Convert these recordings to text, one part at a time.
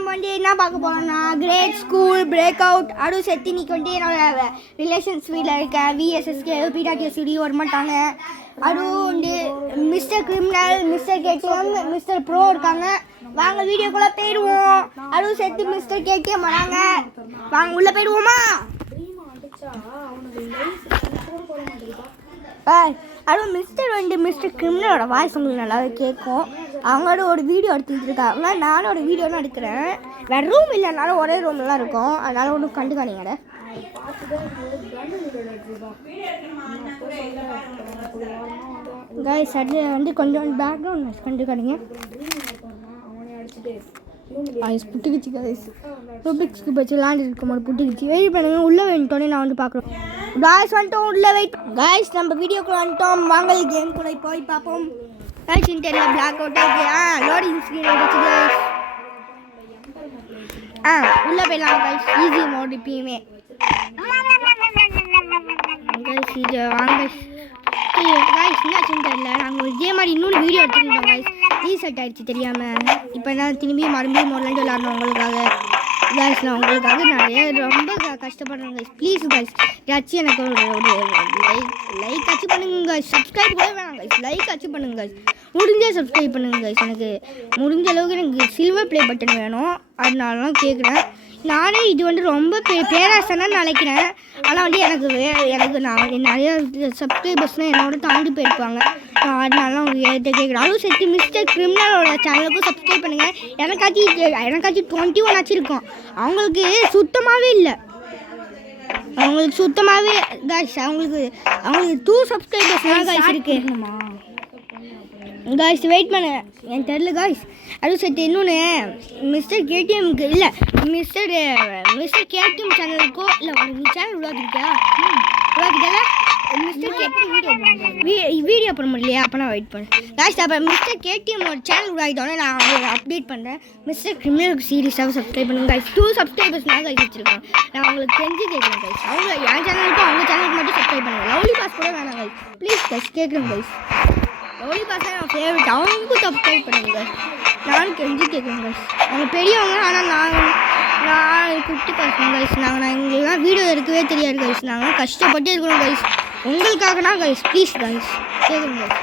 நம்ம வந்து என்ன பார்க்க போகிறோம்னா கிரேட் ஸ்கூல் பிரேக் அவுட் அதுவும் சேர்த்து இன்னைக்கு வந்து என்னோட ரிலேஷன்ஸ் வீட்டில் இருக்க விஎஸ்எஸ்கே பிடாடி ஸ்டுடியோ வர மாட்டாங்க. அதுவும் வந்து mister criminal mister KTM mister bro இருக்காங்க. வாங்க வீடியோக்குள்ளே போயிடுவோம். அதுவும் சேர்த்து மிஸ்டர் கேடிஎம் வராங்க. வாங்க உள்ளே போயிடுவோமா? அதுவும் மிஸ்டர் கிரிமினலோட வாய்ஸ் உங்களுக்கு நல்லாவே கேட்கும். அவங்களோட ஒரு வீடியோ எடுத்துக்கிட்டு இருக்காங்க. நானும் ஒரு வீடியோ தான் எடுக்கிறேன். வேறு ரூம் இல்லைனாலும் ஒரே ரூம்லாம் இருக்கும். அதனால் ஒன்றும் கண்டுக்காதீங்க. கைஸ் அது வந்து கொஞ்சம் பேக்ரவுண்ட் கண்டுக்காதீங்க. புட்டுக்குச்சு கைஸ் ரூபிக்ஸ்க்கு வச்சு விளாண்டுருக்கும் போது புட்டுக்குச்சு. வெயிட் பண்ணுங்க, உள்ளே வந்துட்டோன்னே நான் வந்து பார்க்குறோம். காய்ஸ் வந்துட்டோம், உள்ளே வெயிட். காய்ஸ் நம்ம வீடியோக்குள்ள வந்துட்டோம். வாங்க கேம் கூட போய் பார்ப்போம். காய்ஸ் இன்டர்நெட் பிளாக் அவுட் ஆகிடுச்சு. லோடிங் ஸ்க்ரீன் ஆகிடுச்சு காய்ஸ். உள்ளே போயிடலாம் காய்ஸ். ஈஸி மோட் இப்பயுமே காய்ஸ். இது வாங்க காய்ஸ் என்னாச்சுன்னு தெரியல. நாங்கள் இதே மாதிரி இன்னொரு வீடியோ எடுத்துருந்தோம் காய்ஸ். ரீசெட் ஆகிடுச்சு தெரியாமல். இப்போ நான் திரும்பி மறுபடியும் முதல்ல விளாட்றோம் உங்களுக்காக காய்ஸ். நான் உங்களுக்காக நிறைய ரொம்ப கஷ்டப்படுறேன் காய்ஸ். ப்ளீஸ் காய்ஸ் ஏதாச்சும் எனக்கு ஒரு லைக் ஆச்சு பண்ணுங்க காய்ஸ். சப்ஸ்கிரைப் கூட வேணாம் காய்ஸ், லைக் ஆச்சு பண்ணுங்க காய்ஸ். முடிஞ்சே சப்ஸ்கிரைப் பண்ணுங்க காய்ஸ். எனக்கு முடிஞ்ச அளவுக்கு எனக்கு சில்வர் ப்ளே பட்டன் வேணும். அதனாலலாம் கேட்குறேன். நானே இது வந்து ரொம்ப பேராசைன்னு நினைக்கிறேன். ஆனால் வந்து எனக்கு நான் நிறைய சப்ஸ்கிரைபர்ஸ்லாம் என்னோட தாண்டி போயிருப்பாங்க. அதனால அவங்க ஏற்ற கேட்குறேன். அதுவும் சேர்த்து மிஸ்டர் கிரிமினலோட சேனலுக்கும் சப்ஸ்கிரைப் பண்ணுங்கள். எனக்காச்சும் 21 ஆச்சு இருக்கும். அவங்களுக்கு சுத்தமாகவே இல்லை. அவங்களுக்கு சுத்தமாகவே காய்ஸ் அவங்களுக்கு 2 சப்ஸ்கிரைபர்ஸ் காய்ஸ் இருக்கு காய்ஸ். வெயிட் பண்ண எனக்கு தெரியல காய்ஸ். அதுவும் சேர்த்து இன்னொன்று மிஸ்டர் கேடிஎம்க்கு இல்லை மிஸ்டர் கேடிஎம் சேனலுக்கோ இல்லை உனக்கு சேனல் உருவாக்கிருக்கா மிஸ்டர் கேடிஎம் வீடியோ பண்ண முடியலையா? அப்போ நான் வெயிட் பண்ணேன் காய்ஸ். அப்போ மிஸ்டர் கேடிஎம்மோட சேனல் உருவாக்கிட்டோன்னே நான் அப்டேட் பண்ணுறேன். மிஸ்டர் கிரிமினலுக்கு சீரியஸாக சப்ஸ்கிரைப் பண்ணுங்க காய்ஸ். 2 சப்ஸ்கிரைபர்ஸ் நான் காய்ச்சி வச்சுருக்கேன். நான் அவங்களுக்கு தெரிஞ்சு கேட்குறேன் காய்ஸ். அவங்க என் சேனலுக்கும் அவங்க சேனலுக்கு மட்டும் சப்ஸ்கிரைப் பண்ணுங்கள். லவ்லி பாஸ் கூட வேணாம் காய்ஸ். ப்ளீஸ் காய்ஸ் கேட்குறேன் காய்ஸ். லவ்லி பாஸ் தான் நான் ஃபேவரட். அவங்களுக்கும் சப்ஸ்கிரைப் பண்ணுங்க காய்ஸ். நானும் தெரிஞ்சு கேட்குறேன் காய்ஸ். அவங்க பெரியவங்க. ஆனால் நான் குட்டி பசங்க காய்ஸ். நான் எங்களுக்குலாம் வீடியோ எடுக்கவே தெரியாது காய்ஸ். நாங்கள் கஷ்டப்பட்டு இருக்கிறோம் காய்ஸ். உங்களுக்காக தான் காய்ஸ். ப்ளீஸ் காய்ஸ் கேட்குறேன் காய்ஸ்.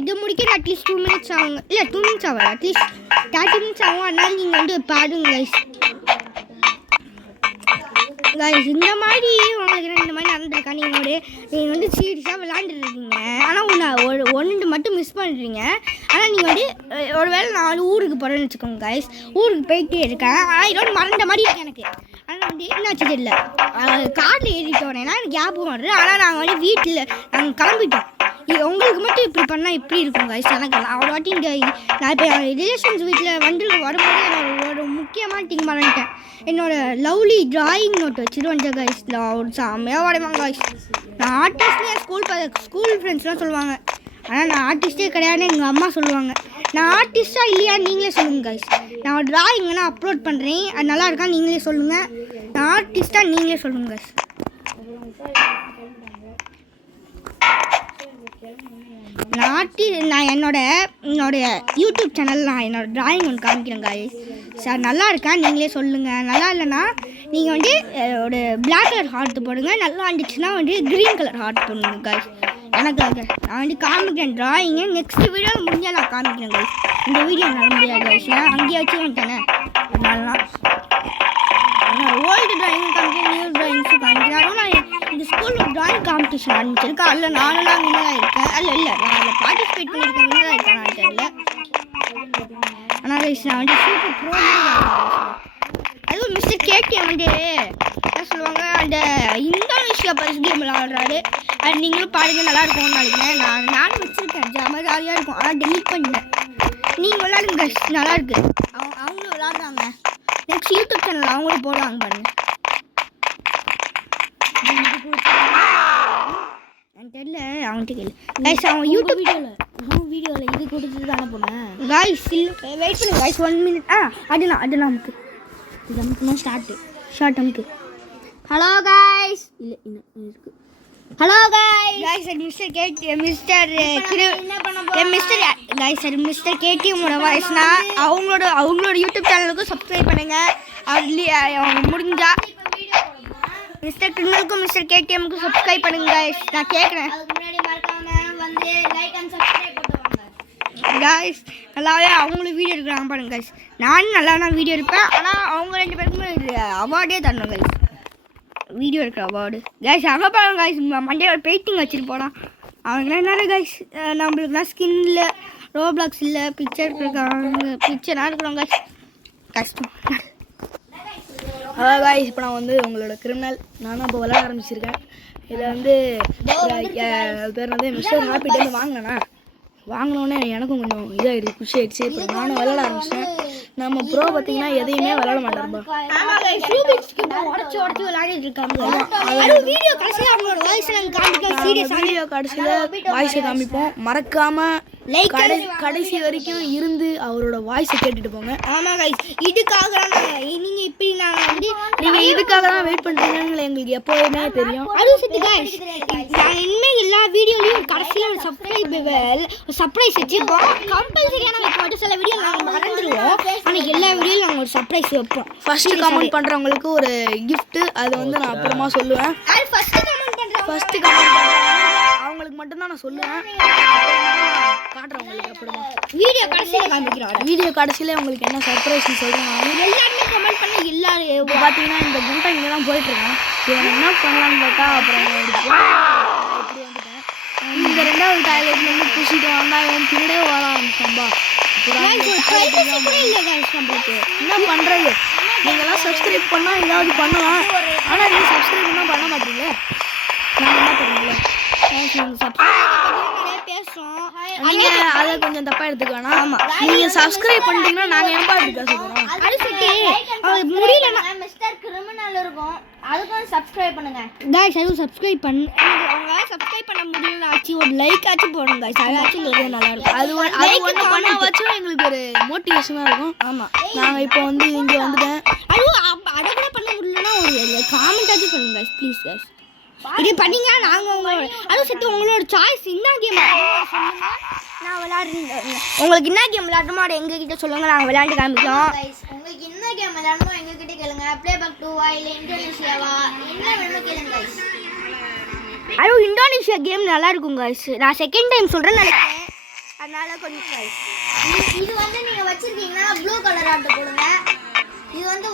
இது முடிக்க அட்லீஸ்ட் 2 மினிட்ஸ் ஆகுங்க. இல்லை 2 மினிட்ஸ் ஆகும், அட்லீஸ்ட் 30 மினிட்ஸ் ஆகும். அதனால நீங்கள் வந்து பாருங்க காய்ஸ். காய்ஸ் இந்த மாதிரி உங்களுக்கு இந்த மாதிரி நடந்துருக்கா? நீங்கள் வந்து சீரியஸாக விளாண்டுருக்கீங்க. ஆனால் ஒன்று மட்டும் மிஸ் பண்ணுறீங்க. ஆனால் நீங்கள் வந்து ஒரு வேளை நான் வந்து ஊருக்கு போகிறேன்னு வச்சுக்கோங்க காய்ஸ். ஊருக்கு போயிட்டே இருக்கேன். ஆனால் இதோட மறந்த மாதிரி இருக்கு எனக்கு. ஆனால் வந்து என்னாச்சு தெரியல. காரில் ஏறிட்டோன்னேன்னா எனக்கு ஞாபகம் வருது. ஆனால் நாங்கள் வந்து நாங்கள் கிளம்பிட்டோம். இது உங்களுக்கு மட்டும் இப்படி பண்ணால் இப்படி இருக்கும் காய்ஸ். எனக்கு நான் ஒரு வாட்டி நான் இப்போ ரிலேஷன்ஸ் வீட்டில் வரும்போது ஒரு முக்கியமான திங் பண்ணிட்டேன். என்னோடய லவ்லி டிராயிங் நோட் வச்சுட்டு வந்துட்டேன் காய்ஸ். ஒரு செம்மையாக வரைவாங்க காய்ஸ். நான் ஆர்டிஸ்ட்னே ஸ்கூல் ஃப்ரெண்ட்ஸ்லாம் சொல்லுவாங்க. ஆனால் நான் ஆர்டிஸ்ட்டே கிடையாதுன்னு எங்கள் அம்மா சொல்லுவாங்க. நான் ஆர்டிஸ்ட்டாக இல்லையா நீங்களே சொல்லுங்கள் காய்ஸ். நான் டிராயிங் வேணால் அப்லோட் பண்ணுறேன். அது நல்லா இருக்கா நீங்களே சொல்லுங்கள். நான் ஆர்டிஸ்ட்டாக நீங்களே சொல்லுங்கள் காய்ஸ். நான் என்னோட யூடியூப் சேனலில் நான் என்னோடய டிராயிங் ஒன்று காமிக்கிறேன் காய்ஸ். சார் நல்லா இருக்கா நீங்களே சொல்லுங்கள். நல்லா இல்லைன்னா நீங்கள் வந்து ஒரு பிளாக் கலர் ஹார்ட் போடுங்க. நல்லா இருந்துச்சுன்னா வந்து க்ரீன் கலர் ஹார்ட் போடுங்க காய்ஸ். எனக்கு நான் வந்து காமிக்கிறேன் டிராயிங்கு. நெக்ஸ்ட் வீடியோவில் முடிஞ்சால் நான் காமிக்கிறேன் காய்ஸ். இந்த வீடியோ நல்ல முடியாது காய்ஸ். ஏன்னா அங்கேயே வச்சு வந்துட்டேனே. அதனாலலாம் ஓல்டு டிராயிங் காமிக்கிறேன், நியூ டிராயிங்ஸும் காமிக்கிறேன். அதுவும் நான் இந்த ஸ்கூலில் டிராயிங் காம்படிஷன் ஆரம்பிச்சிருக்கேன். அதில் நானும் வின்னராக இருக்கேன். இல்லை நான் அதில் பார்ட்டிசிபேட் பண்ணியிருக்கேன். வின்னராக இருக்கேன் நான் தெரியல. ஆனால் கைஸ் நான் வந்து சூப்பர் ப்ரோ. அதுவும் மிஸ்டர் கேடிஎம் வந்து என்ன சொல்லுவாங்க, அந்த இந்தோனேஷியா பரிசு கேம் விளாடுறாரு. அது நீங்களும் பாருங்கள், நல்லாயிருக்கும்னு நினைக்கிறேன். நானும் வச்சுருக்கேன். ஜாலியாக இருக்கும். ஆனால் டெலிட் பண்ணிட்டேன். நீங்கள் விளாடுங்க கைஸ், நல்லாயிருக்கு. அவங்களும் விளாடுறாங்க. நெக்ஸ்ட் யூடியூப் சேனல் அவங்களும் போடுவாங்க பாருங்கள். எனக்கு தெரியல, அவன்கிட்ட கேளு கைஸ். அவன் யூடியூப் வீடியோவில் இது கொடுத்துட்டு தானே போனேன் காய்ஸ். வெயிட் பண்ணுங்க காய்ஸ் 1 மினிட். அது நமக்கு இது நமக்கு ஸ்டார்ட் நமக்கு. Hello guys. இல்லை இன்னும் இருக்குது. ஹலோ गाइस மிஸ்டர் கேடிஎம்மோட வாய்ஸ்னா அவங்களோட யூடியூப் சேனலுக்கு சப்ஸ்கிரைப் பண்ணுங்க. அவங்க முடிஞ்சா மிஸ்டர் கிரிமினலுக்கும் மிஸ்டர் கேடிஎம்முக்கும் சப்ஸ்கிரைப் பண்ணுங்க गाइस. நான் கேட்குறேன் வந்து லைக் அண்ட் சப்ஸ்கிரைப் போட்டுவாங்க गाइस. நல்லாவே அவங்களும் வீடியோ எடுக்கிறாங்க பாருங்க गाइस. நானும் நல்லா வீடியோ எடுப்பேன். ஆனால் அவங்க 2 பேருக்குமே அவார்டே தரணும் गाइस. வீடியோ எடுக்கிற அவார்டு गाइस. அங்கே பாருங்க गाइस. மண்டே ஒரு பெயிண்டிங் வச்சுட்டு போகலாம். அவங்க என்ன गाइस நம்மளுக்குலாம் ஸ்கின்ல ரோப்ளாக்ஸ் இல்லை பிக்சர் இருக்காங்க பிக்சராக இருக்கிறோம் गाइस. கஷ்டம். அதான் गाइस இப்போ நான் வந்து உங்களோட கிரிமினல் நானும் இப்போ விளையாட ஆரம்பிச்சிருக்கேன். இதில் வந்து பேர் வந்து மிஸ்டர் ஹாப்பிட்டேருந்து வாங்கினோன்னே எனக்கும் கொஞ்சம் இதாகிடுச்சு குஷி ஆகிடுச்சு. இப்போ நானும் விளையாட ஆரம்பிச்சிட்டேன். நம்ம ப்ரோ பார்த்தீங்கன்னா எதையுமே விளையாட மாட்டாருப்பா. வீடியோ கடைசியில் வாய்ஸை காமிப்போம். மறக்காமல் கடைசி வரைக்கும் இருந்து அவரோட வாய்ஸை கேட்டுட்டு போங்க. ஆமாம் गाइस. இதுக்காக நீங்கள் இப்படி நீங்கள் இதுக்காக தான் வெயிட் பண்ணுறீங்கன்னு எங்களுக்கு எப்போதுமே தெரியும். நான் இனிமேல் எல்லா வீடியோலையும் கடைசியில் ஒரு சர்ப்ரைஸ் வச்சுருப்போம். கம்பல்சரியான வைக்க மாட்டோம். சில வீடியோ நாங்கள் மறந்துடுவோம். ஆனால் எல்லா வீடியோலையும் நாங்கள் ஒரு சர்ப்ரைஸ் வைப்போம். ஃபர்ஸ்ட் கமெண்ட் பண்ணுறவங்களுக்கு ஒரு கிஃப்ட்டு அது வந்து நான் அப்புறமா சொல்லுவேன். ஃபர்ஸ்ட் கமெண்ட் அவங்களுக்கு மட்டும்தான் நான் சொல்லுவேன். காட்டுறேன் உங்களுக்கு அப்புறமா வீடியோ கடைசியில் காமிக்கிறோம். வீடியோ கடைசியில் உங்களுக்கு என்ன சர்ப்ரைஸ்னு சொல்கிறேன். எல்லாருமே கமெண்ட் பண்ண எல்லாரும் இப்போ பார்த்தீங்கன்னா இந்த குண்டை இங்கே தான் போயிட்டுருக்கேன். இவன் என்ன பண்ணலான்னு பார்த்தா அப்புறம் இப்படி வந்துட்டேன். இந்த 2வது டாய்லெட்ல வந்து பூசிட்டு வந்தா இவன் பின்னே வர ஆரம்பிச்சம்பா. என்ன பண்ணுறது? நீங்கள்லாம் சப்ஸ்கிரைப் பண்ணால் ஏதாவது பண்ணலாம். ஆனால் நீங்கள் சப்ஸ்கிரைப் தான் பண்ண மாட்டீங்க. நான் என்ன பண்ணுங்களேன் நீங்கள் அதை கொஞ்சம் தப்பாக எடுத்துக்க வேணாம். ஆமாம் நீங்கள் சப்ஸ்கிரைப் பண்ணிட்டீங்கன்னா நாங்கள் ஏன்பா இப்படி பேச போகிறோம்? முடியலன்னா மிஸ்டர் கிரிமினல் இருக்கும் அதுக்கும் சப்ஸ்கிரைப் பண்ணுங்க गाइस. அதுவும் சப்ஸ்கிரைப் அவங்களால சப்ஸ்கிரைப் பண்ண முடியலன்னா ஒரு லைக் ஆச்சு போடுங்க गाइस. அதாச்சும் உங்களுக்கு நல்லா இருக்கும். அது ஒன்று பண்ண வச்சும் எங்களுக்கு ஒரு மோட்டிவேஷனாக இருக்கும். ஆமாம் நாங்கள் இப்போ வந்து இங்கே வந்துட்டேன். அதை கூட பண்ண முடியலன்னா ஒரு காமெண்ட் ஆச்சும் பண்ணுங்க गाइस ப்ளீஸ் गाइस. இது பண்ணீங்க நாங்கள் அதுவும் சேர்த்து உங்களோட சாய்ஸ் என்ன கேம் சொல்லுங்க. நான் விளையாடுறேன். உங்களுக்கு என்ன கேம் விளையாடணுமோ அதை எங்ககிட்ட சொல்லுங்க. நாங்கள் விளையாண்டு காமிக்கோம். உங்களுக்கு என்ன கேம் விளையாடணுமோ எங்ககிட்ட கேளுங்க. ப்ளே பேக் 2வா இல்லை இந்தோனேஷியாவா என்ன வேணுமோ கேளுங்க गाइस. அதுவும் இந்தோனேஷியா கேம் நல்லா இருக்கும் गाइस. நான் செகண்ட் டைம் சொல்கிறேன்னு நினைக்கிறேன். அதனால கொஞ்சம் गाइस. இது வந்து நீங்கள் வச்சுருக்கீங்கன்னா ப்ளூ கலர் ஆட்டு போடுங்க. இது வந்து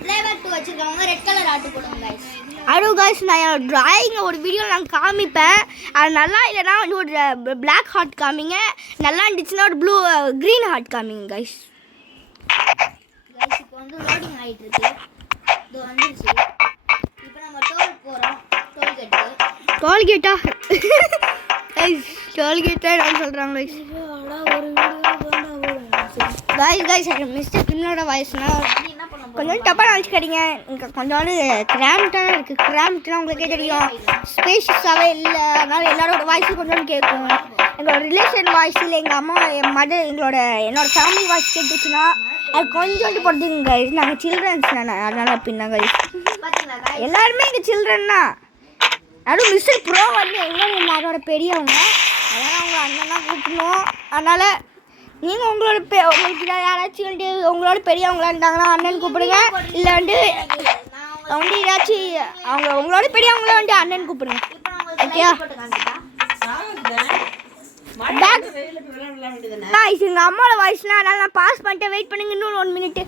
ப்ளே பேக் 2 வச்சுருக்கவங்க ரெட் கலர் ஆட்டு போடுங்க गाइस. அதுவும் गाइस நான் டிராயிங்கை ஒரு வீடியோ நான் காமிப்பேன். அது நல்லா இல்லைன்னா வந்து ஒரு பிளாக் ஹார்ட் காமிங்க. நல்லா இருந்துச்சுன்னா ஒரு க்ரீன் ஹார்ட் காமிங்க गाइस. இப்போ வந்து லோடிங் ஆகிட்டு இருக்கு. இது வந்துருச்சு. இப்போ நம்ம போகிறோம். டோல்கேட்டா டோல்கேட்டா நான் சொல்கிறாங்க गाइस. மிஸ்டர் கிரிமினலோட வாய்ஸ்னா கொஞ்சம் டப்பாக நினச்சிக்கிட்டீங்க. இங்கே கொஞ்சோண்டு கிராம்ப்டாக இருக்குது. கிராம்ப்ட்னா உங்களுக்கே தெரியும் ஸ்பேஷியஸாகவே இல்லை. அதனால் எல்லாரோட வாய்ஸும் கொஞ்சோண்டு கேட்கும். எங்களோட ரிலேஷன் வாய்ஸ் இல்லை எங்கள் அம்மா என்னோட ஃபேமிலி வாய்ஸ் கேட்டுச்சுன்னா அது கொஞ்சோண்டு போடுதுங்க गाइस. நாங்கள் சில்ட்ரன்ஸ் தானே அதனால் பின்னா गाइस. எல்லாருமே இங்கே சில்ட்ரன் தான். அதுவும் மிஸ்டர் ப்ரோ வந்து எல்லாரோட பெரியவங்க. அதனால் அவங்க அண்ணன் கூப்பிடணும். அதனால் நீங்கள் உங்களுக்கு யாராச்சும் வந்துட்டு உங்களோட பெரியவங்களா இருந்தாங்கன்னா அண்ணன் கூப்பிடுங்க. இல்லை வந்து ஏதாச்சும் உங்களோட பெரியவங்கள வந்துட்டு அண்ணன் கூப்பிடுங்க. ஓகேயா எங்கள் அம்மாவோட வாய்ஸ்னா அதனால் நான் பாஸ் பண்ணிட்டு வெயிட் பண்ணுங்க இன்னும் 1 மினிட்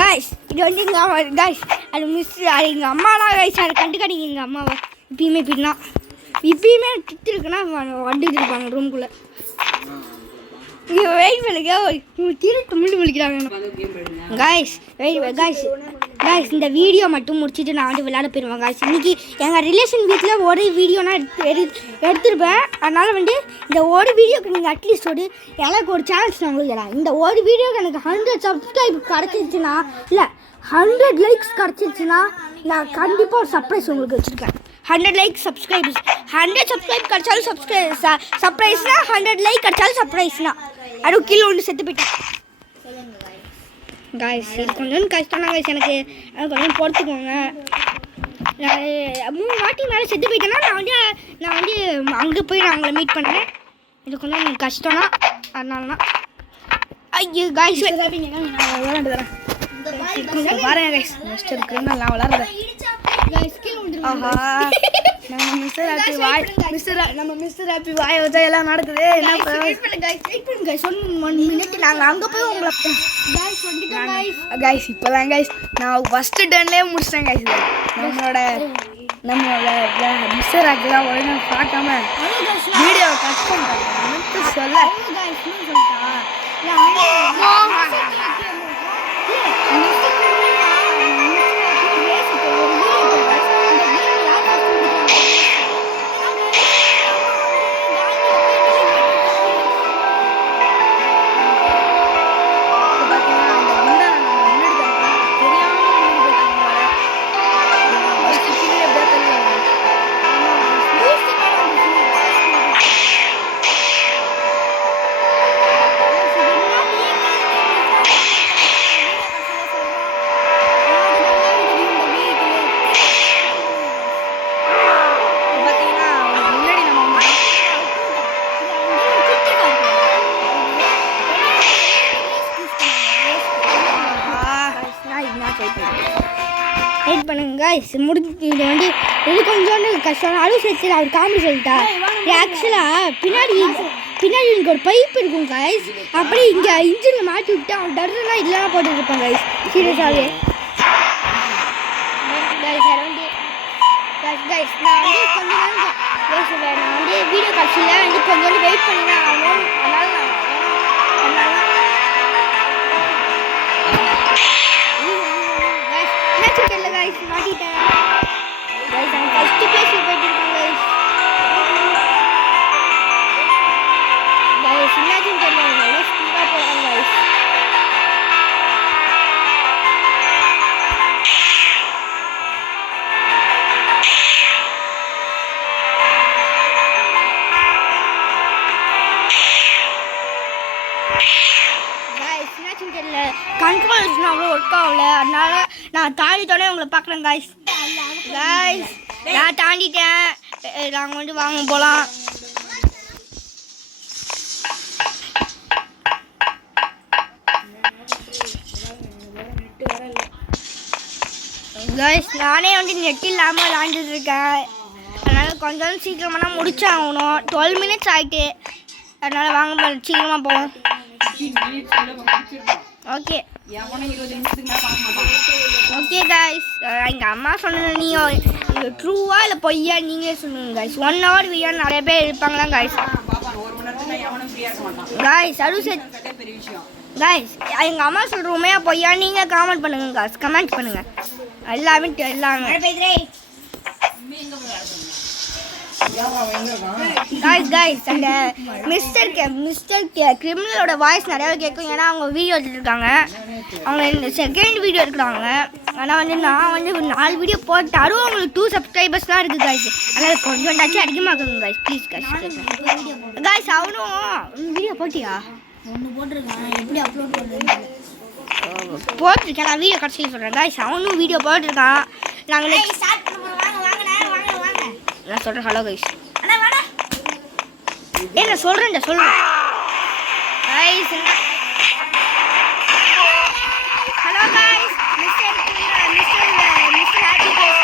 गाइस. இது வந்து गाइस அது அது எங்கள் அம்மாலாம் गाइस. அதை கண்டுக்காதீங்க எங்கள் அம்மாவை. இப்பயுமே திட்டு இருக்குன்னா வந்துட்டு இருப்பாங்க ரூம்குள்ளே. வெயிட் பண்ணுங்க திருட்டு முள்ளு விழிக்கிறாங்க गाइस. गाइस இந்த வீடியோ மட்டும் முடிச்சுட்டு நான் வந்து விளையாட போயிடுவேன் गाइस. இன்றைக்கி எங்கள் ரிலேஷன் வீட்டில் ஒரு வீடியோனா எடுத்துருப்பேன். அதனால் வந்து இந்த ஒரு வீடியோக்கு நீங்கள் அட்லீஸ்ட் எனக்கு ஒரு சான்ஸ் நான் உங்களுக்கு தரேன். இந்த ஒரு வீடியோக்கு எனக்கு 100 சப்ஸ்கிரைப் கிடச்சிருச்சுன்னா இல்லை 100 லைக்ஸ் கிடச்சிருச்சுன்னா நான் கண்டிப்பாக ஒரு சர்ப்ரைஸ் உங்களுக்கு வச்சுருக்கேன். 100 லைக் சப்ஸ்கிரைப்ஸ் 100 சப்ஸ்கிரைப் கிடச்சாலும் சர்ப்ரைஸ்னா 100 லைக் கிடச்சாலும் சர்ப்ரைஸ்னா அது கீழே ஒன்று செத்து போயிட்டேன் गाइस. இது கொஞ்சம் கஷ்டம் தான் गाइस. எனக்கு கொஞ்சம் பொறுத்துக்கோங்க. 3 வாட்டி மேலே செத்து போயிட்டேன்னா நான் வந்து அங்கே போய் நான் அவங்கள மீட் பண்ணுறேன். இது கொஞ்சம் கஷ்டம் தான், அதனால தான். ஐயோ காய்ஸ் நான் விளையாண்டு தரேன் பாருங்க கைஸ். மிஸ்டர் கிரிமினல் நான் விளையாடுறேன். ஆஹா நம்ம மிஸ்டர் ஹாப்பி வாயை வச்சா எல்லாம் நடக்குது. என்ன நாங்கள் அங்கே போய் உங்களை கைஸ் இப்போதான் கைஸ் நான் ஃபஸ்ட்டு டர்ன்லேயே முடிச்சிட்டேன் கைஸ். நம்மளோட மிஸ்டர் ஹாப்பிலாம் ஒழுங்காக பார்க்காம வீடியோ கட் பண்ணிட்டேன் சொல்ல. வெயிட் பண்ணுங்க guys. இது வந்து இது கொஞ்சோண்டு கஷ்டம். அழுவு சேர்த்து அவர் காமெடி சொல்லிட்டா. ஆக்சுவலாக பின்னாடி எனக்கு ஒரு பைப் இருக்கும் கைஸ். அப்படி இங்கே இன்ஜினில் மாட்டி விட்டு அவன் டர்லாம் இதெல்லாம் போட்டுட்டு இருப்பான் கைஸ். சீரியஸாகவே கைஸ் நான் வந்து கொஞ்ச நேரம் பேசுவேன். நான் வந்து வீடியோ காட்சியில் வந்து கொஞ்சோண்டு வெயிட் பண்ணினா ஆகணும். அதனால தெரியல கைஸ் மாட்டிட்டேன் கைஸ். நான் ஃபர்ஸ்ட் பிளேஸ்ல போயிட்டு இருக்கேன் கைஸ். என்னாச்சுன்னு தெரியல, நல்லா ஸ்பீடாக போகிறாங்க கைஸ். என்னாச்சுன்னு தெரியல, கண்ட்ரோல்ஸ்லாம் அவ்வளோ ஒர்க் ஆகல. அதனால நான் தாண்டிட்டோன்னே உங்களை பார்க்குறேன் கைஸ். நான் தாண்டிட்டேன். நாங்கள் வந்து வாங்க போகலாம். கைஸ் நானே வந்து நெட் இல்லாமல் விளாண்டுட்டு இருக்கேன். அதனால் கொஞ்சம் சீக்கிரமாக முடிச்சாகணும். 12 minutes ஆகிட்டு. அதனால் வாங்க சீக்கிரமாக போவோம். Okay okay guys. எங்கள் அம்மா சொன்னது நீங்கள் இது ட்ரூவா இல்லை பொய்யா நீங்களே சொல்லுங்கள் கைஸ். 1 hour வீடியோ நிறைய பேர் இருப்பாங்களா கைஸ். கைஸ் கைஸ் எங்கள் அம்மா சொல்கிற உண்மையா பொய்யா நீங்கள் காமெண்ட் பண்ணுங்கள் கைஸ். கமெண்ட் பண்ணுங்கள் எல்லாமே கைஸ். அந்த மிஸ்டர் கிரிமினலோட வாய்ஸ் நிறையாவே கேட்கும். ஏன்னா அவங்க வீடியோ எடுத்துருக்காங்க. அவங்க இந்த செகண்ட் வீடியோ எடுக்கிறாங்க. ஆனால் வந்து நான் வந்து ஒரு 4 வீடியோ போட்டாலும் அவங்களுக்கு 2 subscribers தான் இருக்குது கைஸ். அதனால் கொஞ்சம் டச்சு அதிகமாக்குங்க கைஸ் ப்ளீஸ் கைஸ். கைஸ் அவனும் வீடியோ போட்டியா? ஒன்று போட்டிருக்கேன். எப்படி அப்லோட் பண்ணுறது போட்டிருக்கேன். நான் வீடியோ கடைசியில் சொல்கிறேன் கைஸ். அவனும் வீடியோ போட்டிருக்கான். நாங்கள் நான் சொல்கிறேன் ஹலோ கைஸ். நான் சொல்கிறேன் guys. Hello guys. Mister happy guys.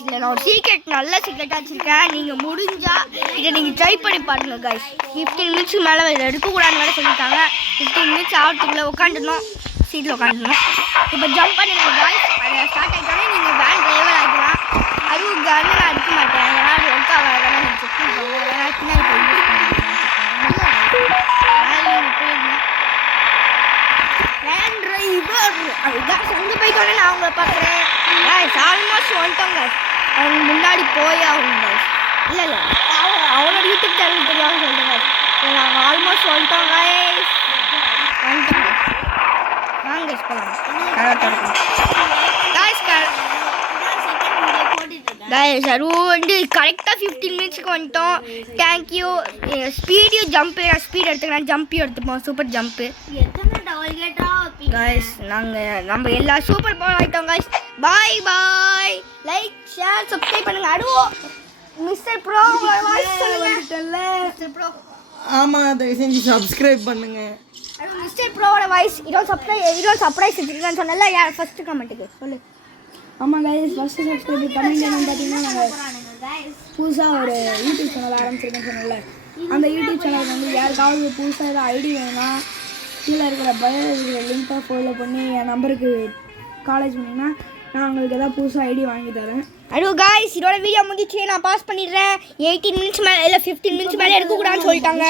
இதில் நான் ஒரு சீக்ரெட் நல்ல சீக்ரெட்டாக வச்சுருக்கேன். நீங்கள் முடிஞ்சால் இதை நீங்கள் ட்ரை பண்ணி பாருங்கள் கைஸ். 15 minutes மேலே இதை எடுக்கக்கூடாதுன்னு வேறு சொல்லிட்டாங்க. 15 minutes ஆகிறதுக்குள்ளே உட்காந்துடணும், சீட்டில் உட்காந்துடணும். இப்போ ஜம்ப் பண்ணிடுங்க கைஸ். அதை ஸ்டார்ட் ஆகிட்டோன்னே நீங்கள் வேன் டிரைவர் ஆகிக்கலாம். அதுவும் கன்னு நான் எடுக்க மாட்டேன். ஏன்னா அது ஒர்க் ஆகாதான் நீங்கள் செக் பண்ணிக்கோங்க. ஏன்னா பின்னாடி போய் யூஸ் பண்ணுங்க. வேன் டிரைவர் அதுதான் அங்கே போய்க்கோன்னே நான் உங்களை பார்க்குறேன். ஆல்மோஸ்ட் வந்துட்டோம் கைஸ். அவங்க முன்னாடி போய் ஆகணும் கைஸ். இல்லை அவனோட யூடியூப் சேனல் தெரியாமல் சொல்லிட்டேன் கைஸ். நாங்கள் ஆல்மோஸ்ட் வந்துட்டோம் கைஸ். வாங்க guys போலாம். கரெக்டா இருக்கும் guys. guys அது வந்து கரெக்டாக 15 மினிட்ஸ்க்கு வந்துட்டோம். தேங்க்யூ. ஸ்பீடு ஜம்ப்பு ஸ்பீட் எடுத்துக்கலாம், ஜம்ப்பையும் எடுத்துப்போம். Super jump guys. நம்ம எல்லா சூப்பர் பவர் ஆகிட்டோம் guys. பாய் பாய். லைக் ஷேர் சப்ஸ்கிரைப் பண்ணுங்க. அடுவோ மிஸ்டர் ப்ரோ வாய்ஸ் சொல்லுங்க. மிஸ்டர் ப்ரோ ஆமா தயவு செஞ்சு சப்ஸ்கிரைப் பண்ணுங்க. அடுவோ மிஸ்டர் ப்ரோவோட வாய்ஸ் இதோ சர்ப்ரைஸ் வச்சிருக்கேன்னு சொன்னல. யார் ஃபர்ஸ்ட் கமெண்ட்டுக்கு சொல்லு. ஆமாம் கைஸ், ஃபஸ்ட்டு சப்ஸ்கிரைப் கமெண்ட் என்னன்னு பார்த்தீங்கன்னா நாங்கள் புதுசாக ஒரு யூடியூப் சேனல் ஆரம்பிச்சிருக்கேன்னு சொன்னோம்ல. அந்த யூடியூப் சேனலுக்கு வந்து யாருக்காவது புதுசாக ஏதாவது ஐடி வேணும்னா கீழே இருக்கிற பயோ இருக்கிற லிங்க்கை ஃபாலோ பண்ணி என் நம்பருக்கு காலேஜ் பண்ணிங்கன்னா நான் உங்களுக்கு ஏதாவது புதுசாக ஐடி வாங்கி தரேன். அடுவோ காய்ஸ் இதோட வீடியோ முடிச்சு நான் பாஸ் பண்ணிடுறேன். 18 மினிட்ஸ் மேலே இல்லை 15 மினிட்ஸ் மேலே எடுக்கக்கூடாதுன்னு சொல்லிட்டாங்க.